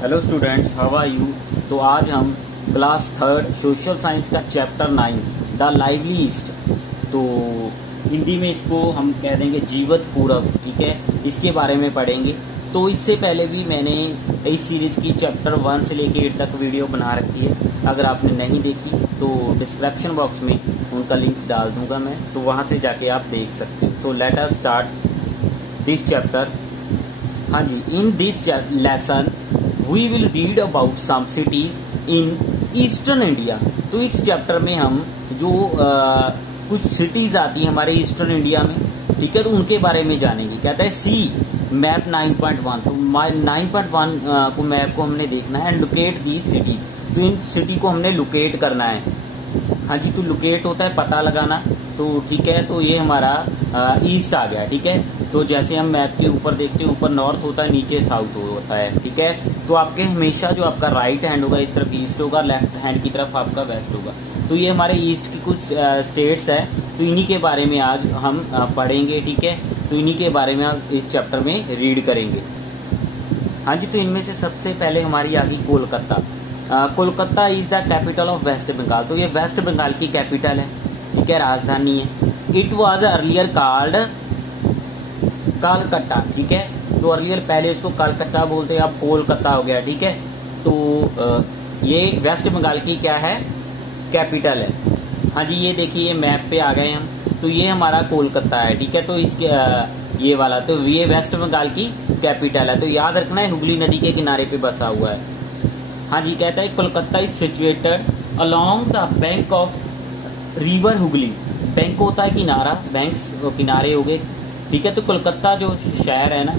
Hello students, how are you. तो आज हम क्लास थर्ड सोशल साइंस का चैप्टर 9 द लाइवली ईस्ट, तो हिंदी में इसको हम कह देंगे जीवत पूरब, ठीक है, इसके बारे में पढ़ेंगे। तो इससे पहले भी मैंने इस सीरीज़ की चैप्टर 1 से लेकर 8 तक वीडियो बना रखी है। अगर आपने नहीं देखी तो डिस्क्रिप्शन बॉक्स में उनका लिंक डाल दूंगा मैं, तो वहाँ से जाके आप देख सकते हो। So let us start this chapter. हाँ जी, in this lesson we will read about some cities in eastern India. तो इस चैप्टर में हम जो कुछ सिटीज़ आती हैं हमारे ईस्टर्न इंडिया में, ठीक है, तो उनके बारे में जानेंगे। कहता है सी मैप 9.1। तो 9.1 को मैप को हमने देखना है एंड लोकेट दी सिटी। तो इन सिटी को हमने लोकेट करना है। हाँ जी, तो लोकेट होता है पता लगाना, तो ठीक है, तो ये हमारा ईस्ट आ गया, ठीक है। तो जैसे हम मैप के ऊपर देखते हैं, ऊपर नॉर्थ होता है, नीचे साउथ होता है, ठीक है। तो आपके हमेशा जो आपका राइट हैंड होगा इस तरफ ईस्ट होगा, लेफ्ट हैंड की तरफ आपका वेस्ट होगा। तो ये हमारे ईस्ट की कुछ स्टेट्स है, तो इन्हीं के बारे में आज हम पढ़ेंगे, ठीक है। तो इन्हीं के बारे में आप इस चैप्टर में रीड करेंगे। हाँ जी, तो इनमें से सबसे पहले हमारी आ गई Kolkata. Kolkata is the capital of waste Bengal. तो ये वेस्ट बंगाल की कैपिटल है, ठीक है, राजधानी है। It was earlier called Calcutta, ठीक है। तो अर्लियर पहले इसको कलकत्ता बोलते हैं, अब कोलकाता हो गया, ठीक है। तो ये वेस्ट बंगाल की क्या है, कैपिटल है। हाँ जी, ये देखिए मैप पे आ गए हम, तो ये हमारा कोलकाता है, ठीक है। तो इसके ये वाला, तो ये वेस्ट बंगाल की कैपिटल है। तो याद रखना है, हुगली नदी के किनारे पे बसा हुआ है। हाँ जी, कहता है Kolkata is situated along the bank of river Hooghly. Bank होता है किनारा, बैंक्स किनारे हो गए, ठीक है। तो कोलकाता जो शहर है ना,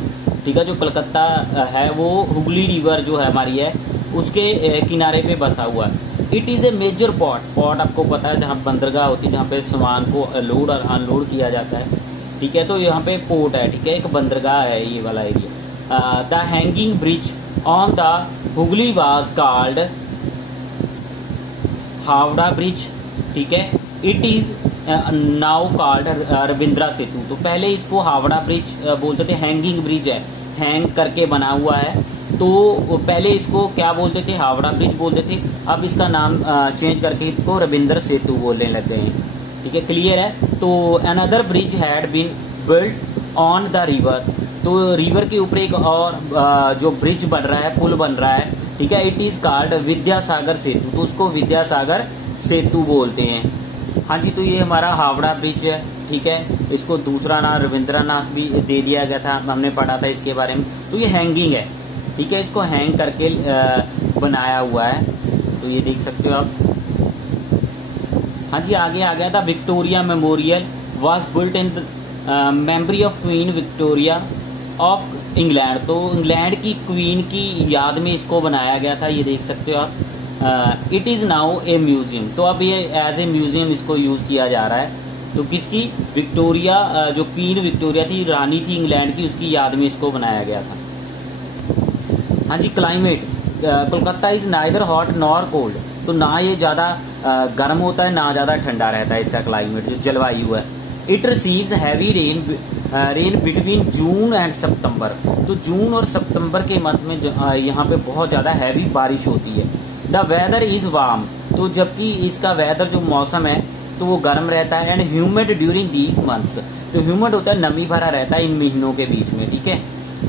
ठीक है, जो कोलकाता है वो हुगली रिवर जो है हमारी है उसके किनारे पे बसा हुआ है। It is a major port आपको पता है, जहाँ बंदरगाह होती है, जहाँ पे सामान को लोड और अनलोड किया जाता है, ठीक है। तो यहाँ पे पोर्ट है, ठीक है, एक बंदरगाह है ये वाला area. The hanging bridge on the Hooghly was called Howrah bridge, ठीक है। It is now called Rabindra Setu. तो पहले इसको हावड़ा ब्रिज बोलते थे, हैंगिंग ब्रिज है, हैंग करके बना हुआ है। तो पहले इसको क्या बोलते थे, हावड़ा ब्रिज बोलते थे। अब इसका नाम चेंज करके इसको रविंद्र सेतु बोलने लग गए हैं, ठीक है, क्लियर है। तो another bridge had been built on the river. तो रिवर के ऊपर एक और जो ब्रिज बन रहा है, पुल बन रहा है, ठीक है। इट इज़ कॉल्ड विद्यासागर सेतु। तो उसको विद्यासागर सेतु बोलते हैं। हाँ जी, तो ये हमारा हावड़ा ब्रिज है, ठीक है। इसको दूसरा नाम रविंद्रनाथ भी दे दिया गया था, हमने पढ़ा था इसके बारे में। तो ये हैंगिंग है, ठीक है, इसको हैंग करके बनाया हुआ है, तो ये देख सकते हो आप। हाँ जी, आगे आ गया था Victoria memorial was built in memory of queen Victoria of England. तो इंग्लैंड की क्वीन की याद में इसको बनाया गया था, ये देख सकते हो आप। It is now A museum. तो अब ये एज ए म्यूजियम इसको यूज़ किया जा रहा है। तो किसकी, विक्टोरिया, जो क्वीन विक्टोरिया थी, रानी थी इंग्लैंड की, उसकी याद में इसको बनाया गया था। हाँ जी, climate Kolkata is neither hot nor cold. तो ना ये ज़्यादा गर्म होता है, ना ज़्यादा ठंडा रहता है इसका क्लाइमेट, जो जलवायु है। It receives heavy rain between June and September. तो जून और सितंबर के मंथ में यहाँ पे बहुत ज़्यादा हैवी बारिश होती है। The weather is warm. तो जबकि इसका वेदर जो मौसम है तो वो गर्म रहता है। And humid during these months. तो ह्यूमिड होता है, नमी भरा रहता है इन महीनों के बीच में, ठीक है।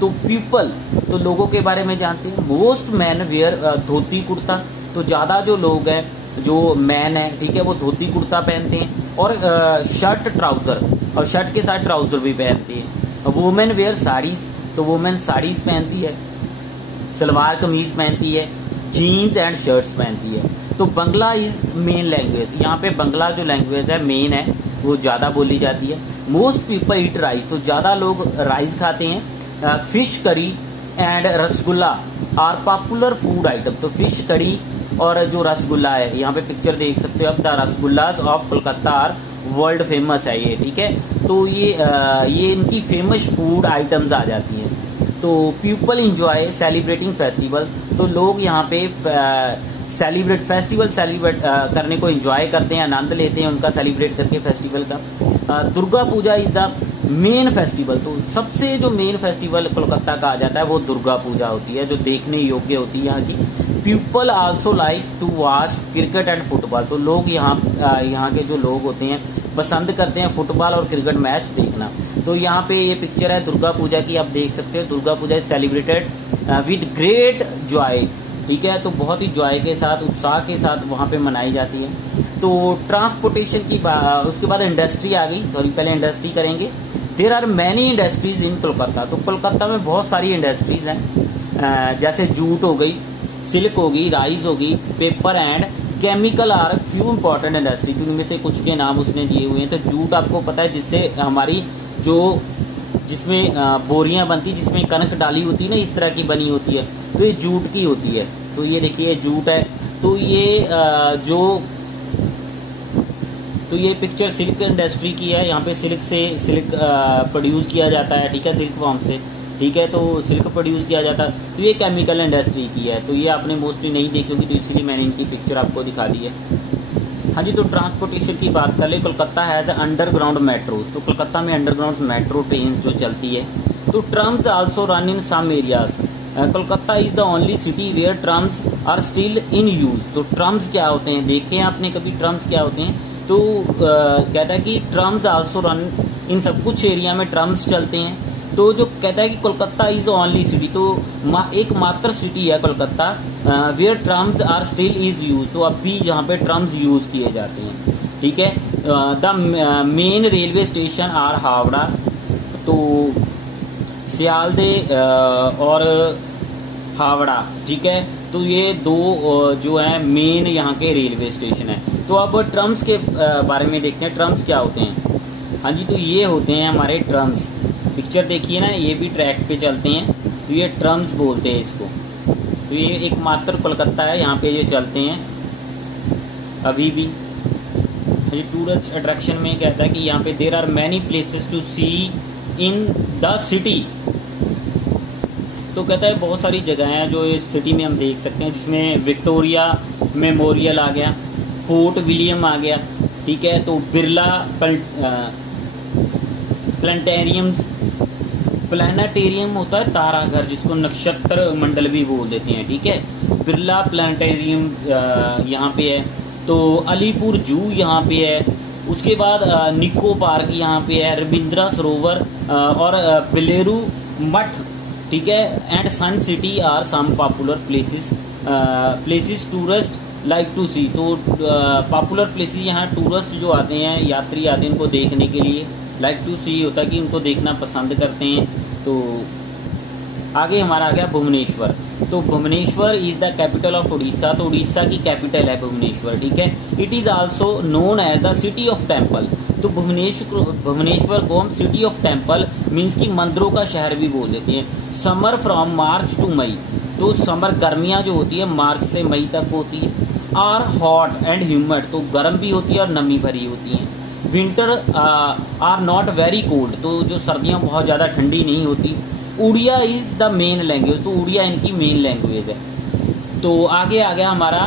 तो पीपल, तो लोगों के बारे में जानते हैं। Most man where dhoti kurta. तो ज़्यादा जो लोग हैं, जो मैन है, ठीक है, वो धोती कुर्ता पहनते हैं और शर्ट ट्राउज़र, और शर्ट के साथ ट्राउज़र भी पहनते हैं। Women wear saris. तो वुमेन साड़ीज़ पहनती है, सलवार कमीज़ पहनती है, जीन्स एंड शर्ट्स पहनती है। तो बंगला इज़ मेन लैंग्वेज। यहाँ पे बंगला जो लैंग्वेज है मेन है, वो ज़्यादा बोली जाती है। Most people eat rice. तो ज़्यादा लोग राइस खाते हैं। Fish curry and rasgulla are popular food item. तो फिश करी और जो रसगुल्ला है, यहाँ पे पिक्चर देख सकते हो आप, the rasgullas of Kolkata are world famous है ये, ठीक है। तो ये इनकी फेमस फूड आइटम्स आ जाती हैं। तो पीपल इंजॉय सेलिब्रेटिंग फेस्टिवल। तो लोग यहाँ पे फेस्टिवल सेलिब्रेट करने को एंजॉय करते हैं, आनंद लेते हैं उनका सेलिब्रेट करके फेस्टिवल का। Durga Puja is the main festival, तो सबसे जो मेन फेस्टिवल कोलकाता का आ जाता है वो दुर्गा पूजा होती है, जो देखने योग्य होती है यहाँ की। People also like to watch cricket and football, तो लोग यहाँ के जो लोग होते हैं पसंद करते हैं फुटबॉल और क्रिकेट मैच देखना। तो यहाँ पे ये पिक्चर है दुर्गा पूजा की, आप देख सकते हो। Durga Puja is celebrated with great joy, ठीक है, तो बहुत ही जॉय के साथ, उत्साह के साथ वहाँ पे मनाई जाती है। तो ट्रांसपोर्टेशन की उसके बाद इंडस्ट्री आ गई, सॉरी पहले इंडस्ट्री करेंगे। There are many industries in Kolkata, तो कोलकाता में बहुत सारी इंडस्ट्रीज हैं, जैसे जूट हो गई, सिल्क होगी, राइस होगी, paper and chemical are few important industry, तो इनमें से कुछ के नाम उसने दिए हुए हैं। तो जूट आपको पता है, जिससे हमारी जिसमें बोरियां बनती, जिसमें कनक डाली होती है ना, इस तरह की बनी होती है, तो ये जूट की होती है। तो ये देखिए जूट है। तो ये पिक्चर सिल्क इंडस्ट्री की है। यहाँ पे सिल्क प्रोड्यूस किया जाता है, ठीक है, सिल्क फॉर्म से, ठीक है, तो सिल्क प्रोड्यूस किया जाता है। तो ये केमिकल इंडस्ट्री की है, तो ये आपने मोस्टली नहीं देखी होगी, तो इसलिए मैंने इनकी पिक्चर आपको दिखा दी है। हाँ जी, तो ट्रांसपोर्टेशन की बात कर ले, कोलकाता हैज़ अंडरग्राउंड मेट्रोज, तो कोलकाता में अंडरग्राउंड मेट्रो ट्रेन जो चलती है। तो trams also run in some areas, Kolkata is the only city where trams are still in use. तो ट्रम्स क्या होते हैं, देखे हैं आपने कभी ट्रम्स क्या होते हैं? तो कहता है कि ट्रम्स आल्सो रन इन, सब कुछ एरिया में ट्रम्स चलते हैं। तो जो कहता है कि कोलकाता इज ओनली सिटी, तो एकमात्र सिटी है Kolkata where trams are still is use, तो अब भी यहाँ पे ट्रम्स यूज किए जाते हैं, ठीक है। The main railway station are Howrah, तो सियालदे और हावड़ा, ठीक है, तो ये दो जो है मेन यहाँ के रेलवे स्टेशन है। तो अब ट्रम्स के बारे में देखते हैं, ट्रम्स क्या होते हैं। हाँ जी, तो ये होते हैं हमारे ट्रम्स, पिक्चर देखिए ना, ये भी ट्रैक पे चलते हैं, तो ये ट्रम्स बोलते हैं इसको। तो ये एकमात्र कोलकाता है यहाँ पे ये चलते हैं अभी भी। ये टूरिस्ट अट्रैक्शन में कहता है कि यहाँ पे there are many places to see in the city, तो कहता है बहुत सारी जगह हैं जो इस सिटी में हम देख सकते हैं, जिसमें विक्टोरिया मेमोरियल आ गया, फोर्ट विलियम आ गया, ठीक है, तो बिरला प्लानिटेरियम होता है ताराघर, जिसको नक्षत्र मंडल भी बोल देते हैं, ठीक है, बिरला प्लानिटेरियम यहाँ पे है। तो अलीपुर जू यहाँ पे है, उसके बाद निको पार्क यहाँ पे है, रविंद्रा सरोवर और बिलेरू मठ, ठीक है, and sun city are some popular places tourist like to see. तो पॉपुलर प्लेसेस यहाँ टूरिस्ट जो आते हैं, यात्री आते हैं, इनको देखने के लिए, लाइक टू सी होता है कि इनको देखना पसंद करते हैं। तो आगे हमारा आ गया भुवनेश्वर, तो Bhubaneswar is the capital of Orissa, तो उड़ीसा की कैपिटल है भुवनेश्वर, ठीक है। It is also known as the city of temple, तो भुवनेश्वर को हम सिटी ऑफ टेम्पल मीन्स की मंदिरों का शहर भी बोल देते हैं। समर फ्रॉम मार्च टू मई, तो समर गर्मियाँ जो होती है मार्च से मई तक होती है। आर हॉट एंड ह्यूमिड, तो गर्म भी होती है और नमी भरी होती है। Winter are not very cold, तो जो सर्दियाँ बहुत ज़्यादा ठंडी नहीं होती। Oriya is the main language, तो उड़िया इनकी मेन लैंग्वेज है। तो आगे आ गया हमारा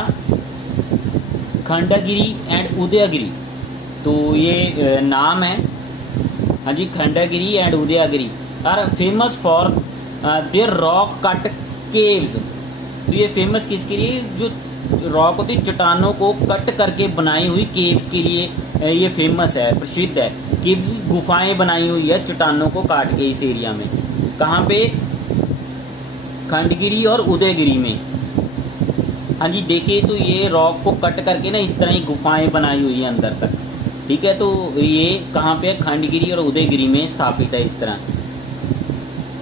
खंडगिरी एंड उदयगिरी, तो ये नाम है, हाँ जी, Khandagiri and Udayagiri are famous for their rock cut caves, तो ये फेमस किसके लिए, जो रॉक होती चट्टानों को कट करके बनाई हुई केव्स के लिए ये फेमस है, प्रसिद्ध है। केव्स गुफाएं बनाई हुई है चट्टानों को काट के इस एरिया में, कहाँ पे, खंडगिरी और उदयगिरी में। हाँ जी, देखिए, तो ये रॉक को कट करके ना इस तरह ही गुफाएं बनाई हुई है अंदर तक, ठीक है। तो ये कहाँ पे, खंडगिरी और उदयगिरी में स्थापित है, इस तरह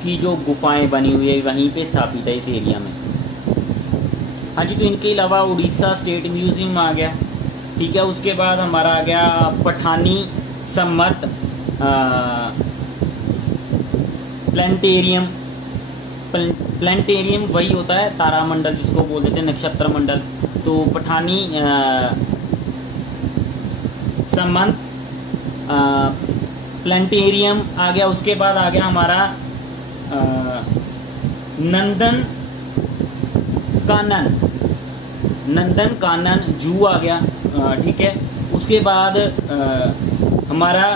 की जो गुफाएं बनी हुई है वहीं पे स्थापित है इस एरिया में। हाँ जी, तो इनके अलावा उड़ीसा स्टेट म्यूजियम आ गया, ठीक है। उसके बाद हमारा आ गया पठानी सम्मत प्लानिटेरियम वही होता है तारामंडल, जिसको बोल देते हैं नक्षत्र मंडल। तो पठानी सम्मत प्लानिटेरियम आ गया। उसके बाद आ गया हमारा नंदन कानन जू आ गया, ठीक है। उसके बाद हमारा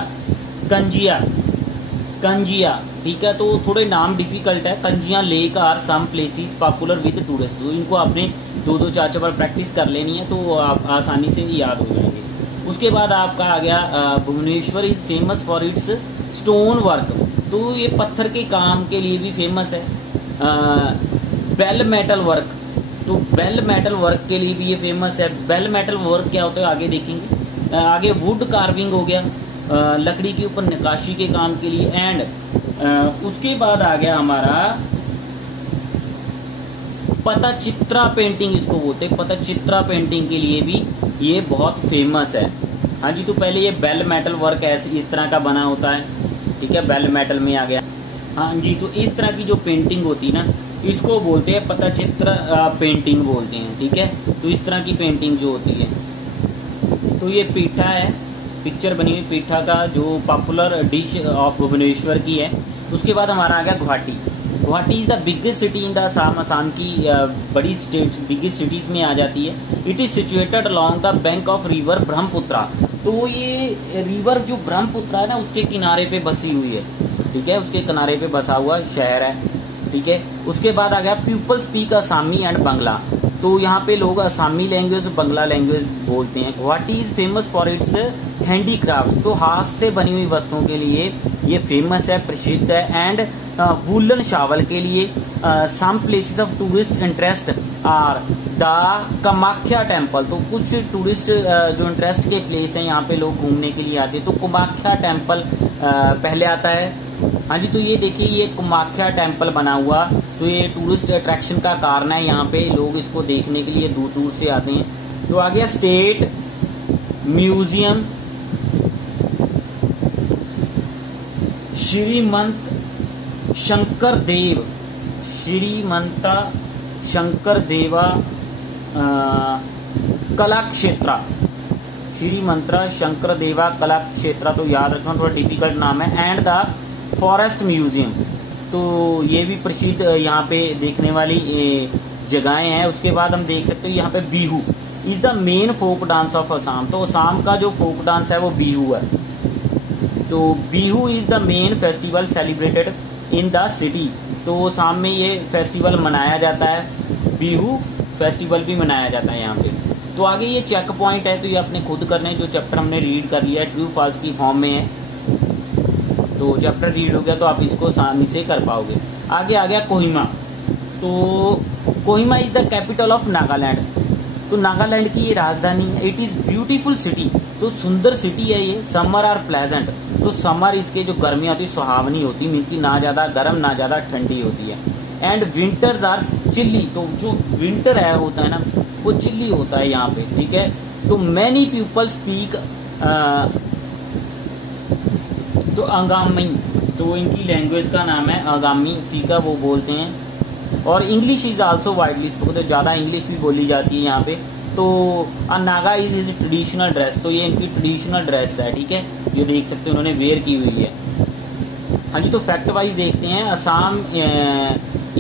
कंजिया, ठीक है, तो थोड़े नाम डिफिकल्ट है। Kanjia lake are some places popular with tourist, तो इनको आपने 2-2 4-4 बार प्रैक्टिस कर लेनी है तो आप आसानी से याद हो जाएंगे। उसके बाद आपका आ गया Bhubaneswar is famous for its stone work, तो ये पत्थर के काम के लिए भी फेमस है। बेल मेटल वर्क, तो बेल मेटल वर्क के लिए भी ये फेमस है। बेल मेटल वर्क क्या होता है आगे देखेंगे। आगे वुड कार्विंग हो गया, लकड़ी के ऊपर नक्काशी के काम के लिए। एंड उसके बाद आ गया हमारा पतचित्रा पेंटिंग, इसको बोलते हैं पतचित्रा पेंटिंग के लिए भी ये बहुत फेमस है। हाँ जी, तो पहले ये बेल मेटल वर्क ऐसे इस तरह का बना होता है, ठीक है, बेल मेटल में आ गया। हाँ जी, तो इस तरह की जो पेंटिंग होती है ना, इसको बोलते हैं पतचित्र पेंटिंग बोलते हैं, ठीक है। तो इस तरह की पेंटिंग जो होती है, तो ये पीठा है, पिक्चर बनी हुई पीठा का जो पॉपुलर डिश ऑफ भुवनेश्वर की है। उसके बाद हमारा आ गया Guwahati. Guwahati is the biggest city in the Assam, Assam की बड़ी स्टेट बिगेस्ट सिटीज़ में आ जाती है। It is situated along the bank of river Brahmaputra, तो ये रिवर जो ब्रह्मपुत्रा है ना उसके किनारे पे बसी हुई है, ठीक है, उसके किनारे पे बसा हुआ शहर है, ठीक है। उसके बाद आ गया पीपल स्पीक असामी एंड बंगला, तो यहाँ पे लोग असामी लैंग्वेज बंगला लैंग्वेज बोलते हैं। Guwahati is famous for it's handicraft, तो हाथ से बनी हुई वस्तुओं के लिए ये फेमस है, प्रसिद्ध है। एंड वूलन शावल के लिए some places of tourist interest are the Kamakhya temple, तो कुछ टूरिस्ट जो इंटरेस्ट के प्लेस हैं यहाँ पे लोग घूमने के लिए आते हैं, तो कामाख्या टेम्पल पहले आता है। हाँ जी, तो ये देखिए ये कामाख्या टेम्पल बना हुआ, तो ये टूरिस्ट अट्रैक्शन का कारण है, यहाँ पे लोग इसको देखने के लिए दूर दूर से आते हैं। तो आ गया स्टेट म्यूजियम श्रीमंत शंकर देव, श्रीमंता शंकर देवा कला क्षेत्रा, श्रीमंत्रा शंकर देवा कला क्षेत्रा, तो याद रखना थोड़ा डिफिकल्ट नाम है। एंड द फॉरेस्ट म्यूजियम, तो ये भी प्रसिद्ध यहाँ पे देखने वाली जगहें हैं। उसके बाद हम देख सकते हो यहाँ पे Bihu is the main folk dance of Assam, तो असम का जो फोक डांस है वो बिहू है। तो Bihu is the main festival celebrated in the city, तो असम में ये फेस्टिवल मनाया जाता है, बिहू फेस्टिवल भी मनाया जाता है यहाँ पे। तो आगे ये चेक पॉइंट है, तो ये अपने खुद करने, जो चैप्टर हमने रीड कर लिया है ट्रू फॉल्स की फॉर्म में है, तो चैप्टर रीड हो गया तो आप इसको आसानी से कर पाओगे। आगे आ गया कोहिमा, तो Kohima is the capital of Nagaland, तो नागालैंड की ये राजधानी है। इट इज़ ब्यूटीफुल सिटी, तो सुंदर सिटी है ये। समर आर प्लेजेंट, तो समर इसके जो गर्मियाँ होती है सुहावनी होती, मीन्स की ना ज़्यादा गर्म ना ज़्यादा ठंडी होती है। एंड विंटर्स आर चिल्ली, तो जो विंटर है होता है ना वो चिल्ली होता है यहाँ पे, ठीक है। तो मैनी पीपल स्पीक तो अंगामी, तो इनकी लैंग्वेज का नाम है अंगामी, ठीक है, वो बोलते हैं। और English is also widely spoken, तो ज़्यादा इंग्लिश भी बोली जाती है यहाँ पे। तो Naga is is traditional dress, तो ये इनकी ट्रेडिशनल ड्रेस है, ठीक है, ये देख सकते हैं उन्होंने वेयर की हुई है। हाँ जी, तो फैक्ट वाइज देखते हैं। Assam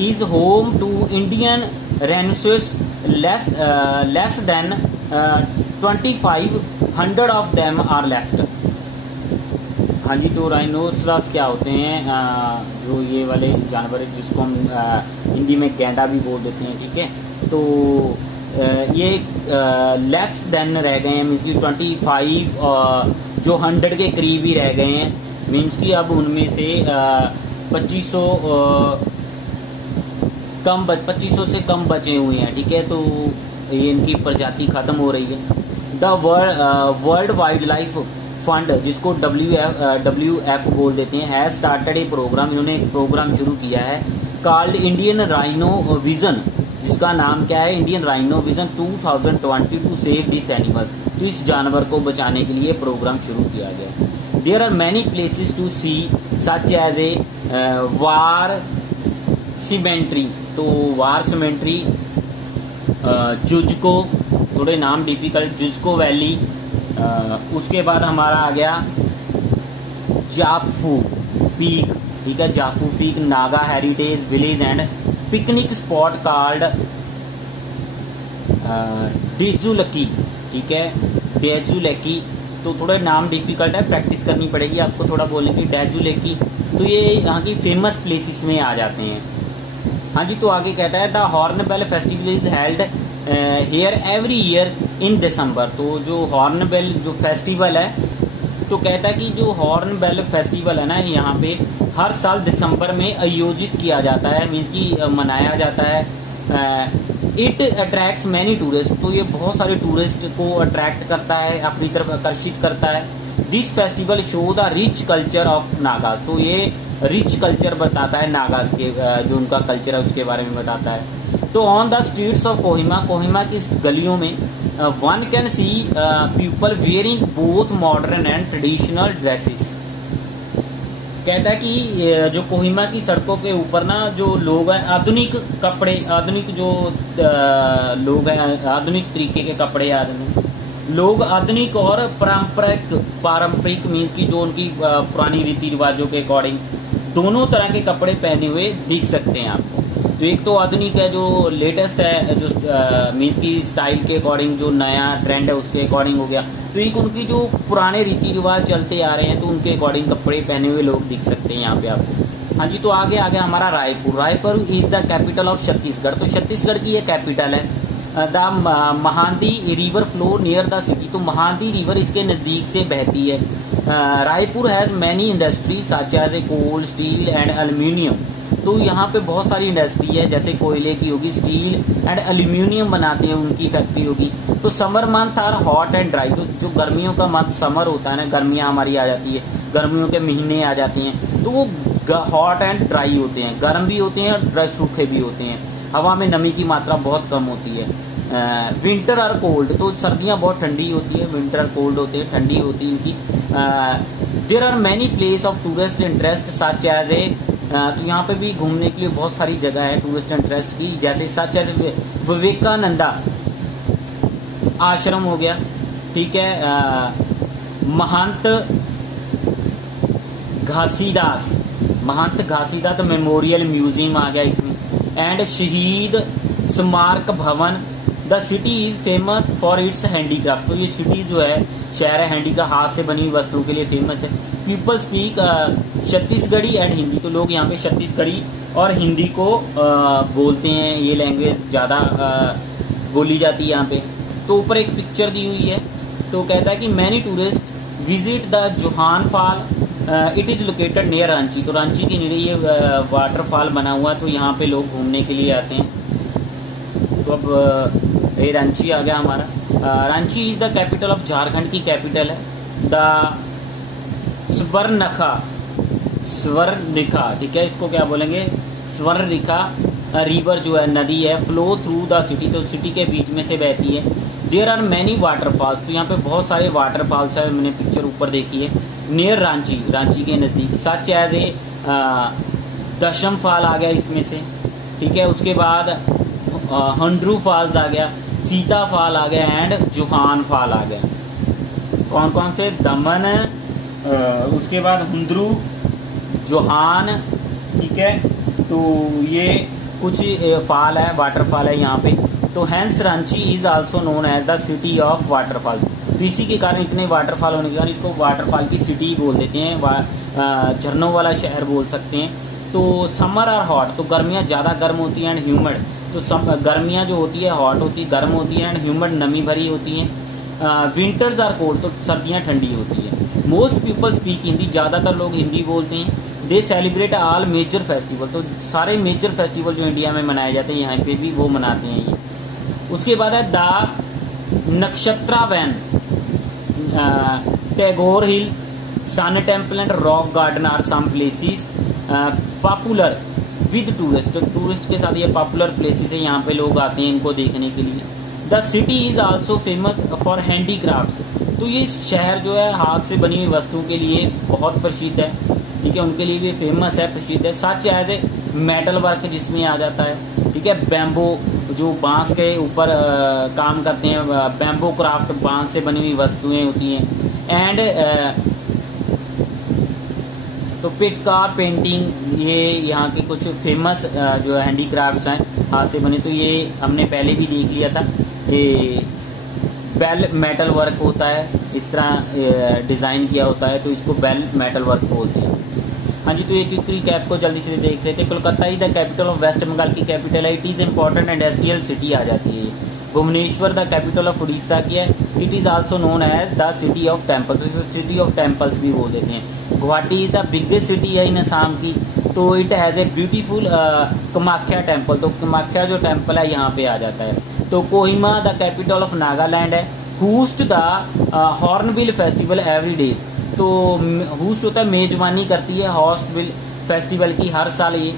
is home to Indian rhinoceros, less than 2500 of them are left. हाँ जी, तो राइनोसरस क्या होते हैं, जो ये वाले जानवर है जिसको हम हिंदी में गैंडा भी बोल देते हैं, ठीक है। तो ये लेस देन रह गए हैं, मीन्स की 25 जो 100 के करीब ही रह गए हैं, मीन्स की अब उनमें से 2500 से कम बचे हुए हैं, ठीक है। तो ये इनकी प्रजाति खत्म हो रही है। The world wild life fund, जिसको WF बोल देते हैं, हैज स्टार्टेड ए प्रोग्राम, इन्होंने एक प्रोग्राम शुरू किया है कॉल्ड इंडियन राइनो विजन, जिसका नाम क्या है, Indian rhino vision 2020 to save this animal, तो इस जानवर को बचाने के लिए प्रोग्राम शुरू किया गया। There are many places to see such as a war cemetery, तो वार सीमेंट्री, जुजको, थोड़े नाम डिफिकल्ट, जुजको वैली। उसके बाद हमारा आ गया जाफू पीक, ठीक है, Japfu peak, Naga heritage village and picnic spot called Dzulekie, ठीक है, डेजुलकी। तो थोड़े नाम डिफिकल्ट है, प्रैक्टिस करनी पड़ेगी आपको थोड़ा बोलने की। डेजुलकी तो ये यहाँ की फेमस प्लेसेस में आ जाते हैं। हाँ जी, तो आगे कहता है the hornbill festival is held here every year in December. तो जो हॉर्नबिल जो फेस्टिवल है, तो कहता है कि जो हॉर्नबिल फेस्टिवल है ना, यहाँ पे हर साल दिसंबर में आयोजित किया जाता है, मीन्स की मनाया जाता है। इट अट्रैक्ट्स मैनी टूरिस्ट, तो ये बहुत सारे टूरिस्ट को अट्रैक्ट करता है, अपनी तरफ आकर्षित करता है। This festival show the rich culture of Nagas, तो ये रिच कल्चर बताता है नागाज के, जो उनका कल्चर है उसके बारे में बताता है। तो on the streets of Kohima, Kohima की गलियों में one can see people wearing both modern and traditional dresses. कहता है कि जो कोहिमा की सड़कों के ऊपर ना जो लोग हैं आधुनिक कपड़े, आधुनिक जो लोग हैं, आधुनिक तरीके के कपड़े, लोग आधुनिक और पारंपरिक मीन्स की जो उनकी पुरानी रीति रिवाजों के अकॉर्डिंग दोनों तरह के कपड़े पहने हुए दिख सकते हैं आपको। तो एक तो आधुनिक है जो लेटेस्ट है, जो मीन्स की स्टाइल के अकॉर्डिंग जो नया ट्रेंड है उसके अकॉर्डिंग हो गया। तो एक उनकी जो पुराने रीति रिवाज चलते आ रहे हैं तो उनके अकॉर्डिंग कपड़े पहने हुए लोग दिख सकते हैं यहाँ पे आपको। हाँ जी, तो आगे आ गया हमारा Raipur. Raipur is the capital of Chhattisgarh, तो छत्तीसगढ़ की ये कैपिटल है। The Mahanadi river flow near the city, तो महानदी रिवर इसके नज़दीक से बहती है। Raipur has many industries such as a coal, steel and aluminium, तो यहाँ पे बहुत सारी इंडस्ट्री है, जैसे कोयले की होगी, स्टील एंड एल्यूमिनियम बनाते हैं उनकी फैक्ट्री होगी। तो summer month are hot and dry, तो जो गर्मियों का मंथ समर होता है ना, गर्मियाँ हमारी आ जाती है, गर्मियों के महीने आ जाते हैं, तो वो हॉट एंड ड्राई होते हैं, गर्म भी होते हैं और ड्राई सूखे भी होते हैं। हवा में नमी की मात्रा बहुत कम होती है। विंटर आर कोल्ड, तो सर्दियाँ बहुत ठंडी होती है, विंटर आर कोल्ड होते हैं, ठंडी होती है इनकी। There are many place of tourist interest such as a, तो यहाँ पे भी घूमने के लिए बहुत सारी जगह है टूरिस्ट इंटरेस्ट की, जैसे सच एज विवेकानंदा आश्रम हो गया, ठीक है, महंत घासीदास मेमोरियल म्यूजियम आ गया इसमें, एंड शहीद स्मारक भवन। The city is famous for it's handicraft, तो ये सिटी जो है, शहर है, हैंडीक्राफ्ट हाथ से बनी हुई वस्तुओं के लिए फेमस है। People speak Chhattisgarhi and Hindi, तो लोग यहाँ पे छत्तीसगढ़ी और हिंदी को बोलते हैं, ये लैंग्वेज ज़्यादा बोली जाती है यहाँ पे। तो ऊपर एक पिक्चर दी हुई है, तो कहता है कि many tourist visit the Jonha fall, it is located near Ranchi, तो रांची के नियर ये वाटरफॉल बना हुआ है, तो यहाँ पे लोग घूमने के लिए आते हैं। तो अब ये रांची आ गया हमारा। Ranchi is the capital of Jharkhand की कैपिटल है। द स्वर्णरेखा, ठीक है, इसको क्या बोलेंगे, स्वर्णरेखा रिवर जो है, नदी है, फ्लो थ्रू द सिटी, तो सिटी के बीच में से बहती है। देयर आर मैनी वाटरफॉल्स, तो यहाँ पे बहुत सारे वाटरफॉल्स है, मैंने पिक्चर ऊपर देखी है। नियर रांची, रांची के नज़दीक, सच एज ए दशम फॉल आ गया इसमें से, ठीक है। उसके बाद हंड्रू फॉल्स आ गया, सीता फॉल आ गया एंड जोहान फॉल आ गया। कौन कौन से, दमन, उसके बाद हुंद्रू, जोहान, ठीक है। तो ये कुछ फॉल है, वाटरफॉल है यहाँ पे। तो hence Ranchi is also known as the city of waterfall, तो इसी के कारण, इतने वाटरफॉल होने के कारण इसको वाटरफॉल की सिटी बोल देते हैं, झरनों वाला शहर बोल सकते हैं। तो समर आर हॉट, तो गर्मियाँ ज़्यादा गर्म होती हैं, एंड ह्यूमिड, तो गर्मियाँ जो होती है हॉट होती है, गर्म होती है, एंड ह्यूमिड नमी भरी होती हैं। विंटर्स आर कोल्ड, तो सर्दियाँ ठंडी होती है। मोस्ट पीपल स्पीक हिंदी, ज़्यादातर लोग हिंदी बोलते हैं। They celebrate all major festival, तो सारे मेजर फेस्टिवल जो इंडिया में मनाए जाते हैं यहाँ पे भी वो मनाते हैं ये। उसके बाद है the Nakshatra Van, Tagore hill, sun temple and rock garden are some places popular with tourist, tourist के साथ ये पॉपुलर प्लेसेस है, यहाँ पे लोग आते हैं इनको देखने के लिए। The city is also famous for handicrafts, तो ये शहर जो है हाथ से बनी हुई वस्तुओं के लिए बहुत प्रसिद्ध है, ठीक है, उनके लिए भी फेमस है, प्रसिद्ध है। Such as a metal work जिसमें आ जाता है, ठीक है, बैम्बो, जो बांस के ऊपर काम करते हैं, बैम्बो क्राफ्ट, बांस से बनी हुई वस्तुएं होती हैं। एंड तो पिटकार पेंटिंग, ये यहाँ के कुछ फेमस जो हैंडीक्राफ्ट्स हैं हाथ से बने, तो ये हमने पहले भी देख लिया था। ये बेल मेटल वर्क होता है, इस तरह डिज़ाइन किया होता है, तो इसको बेल मेटल वर्क बोलते हैं। हाँ जी, तो ये क्विक रिकैप को जल्दी से देख लेते हैं। Kolkata is the capital of waste Bengal की कैपिटल है। It is important industrial city आ जाती है। Bhubaneswar the capital of Orissa की है। It is also known as the city of temples, city of temples भी बोल देते हैं। Guwahati is the biggest city है इन असम की, तो it has a beautiful Kamakhya temple, तो कामाख्या जो टेम्पल है यहाँ पे आ जाता है। तो Kohima the capital of Nagaland है। Host the hornbill festival every day, तो होस्ट होता है, मेजबानी करती है हॉर्नबिल फेस्टिवल की हर साल ये।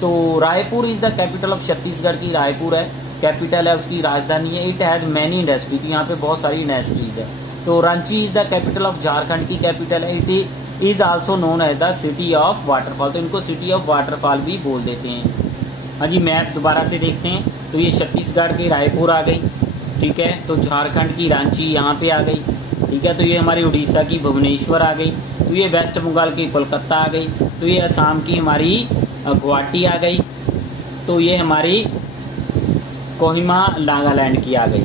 तो Raipur is the capital of Chhattisgarh की, रायपुर है कैपिटल है, उसकी राजधानी है। इट हैज़ मैनी इंडस्ट्री, तो यहाँ पे बहुत सारी इंडस्ट्रीज है। तो Ranchi is the capital of Jharkhand की कैपिटल है। It is also known as the city of waterfall, तो इनको सिटी ऑफ वाटरफॉल भी बोल देते हैं। हाँ जी, मैप दोबारा से देखते हैं। तो ये छत्तीसगढ़ की रायपुर आ गई, ठीक है। तो झारखंड की रांची यहाँ पे आ गई, ठीक है। तो ये हमारी उड़ीसा की भुवनेश्वर आ गई। तो ये वेस्ट बंगाल की कोलकाता आ गई। तो ये असम की हमारी गुवाहाटी आ गई। तो ये हमारी कोहिमा नागालैंड की आ गई।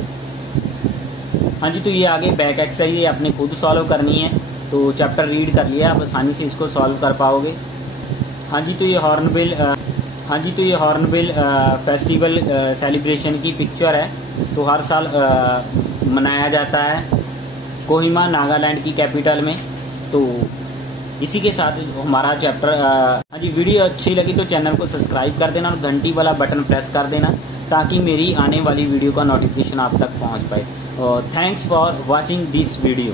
हाँ जी, तो ये आगे बैक एक्सरसाइज ये आपने खुद सॉल्व करनी है। तो चैप्टर रीड कर लिया, आप आसानी से इसको सॉल्व कर पाओगे। हाँ जी, तो ये हॉर्नबिल फेस्टिवल सेलिब्रेशन की पिक्चर है। तो हर साल मनाया जाता है कोहिमा नागालैंड की कैपिटल में। तो इसी के साथ हमारा चैप्टर हाँ जी, वीडियो अच्छी लगी तो चैनल को सब्सक्राइब कर देना और घंटी वाला बटन प्रेस कर देना, ताकि मेरी आने वाली वीडियो का नोटिफिकेशन आप तक पहुंच पाए। और thanks for watching this video.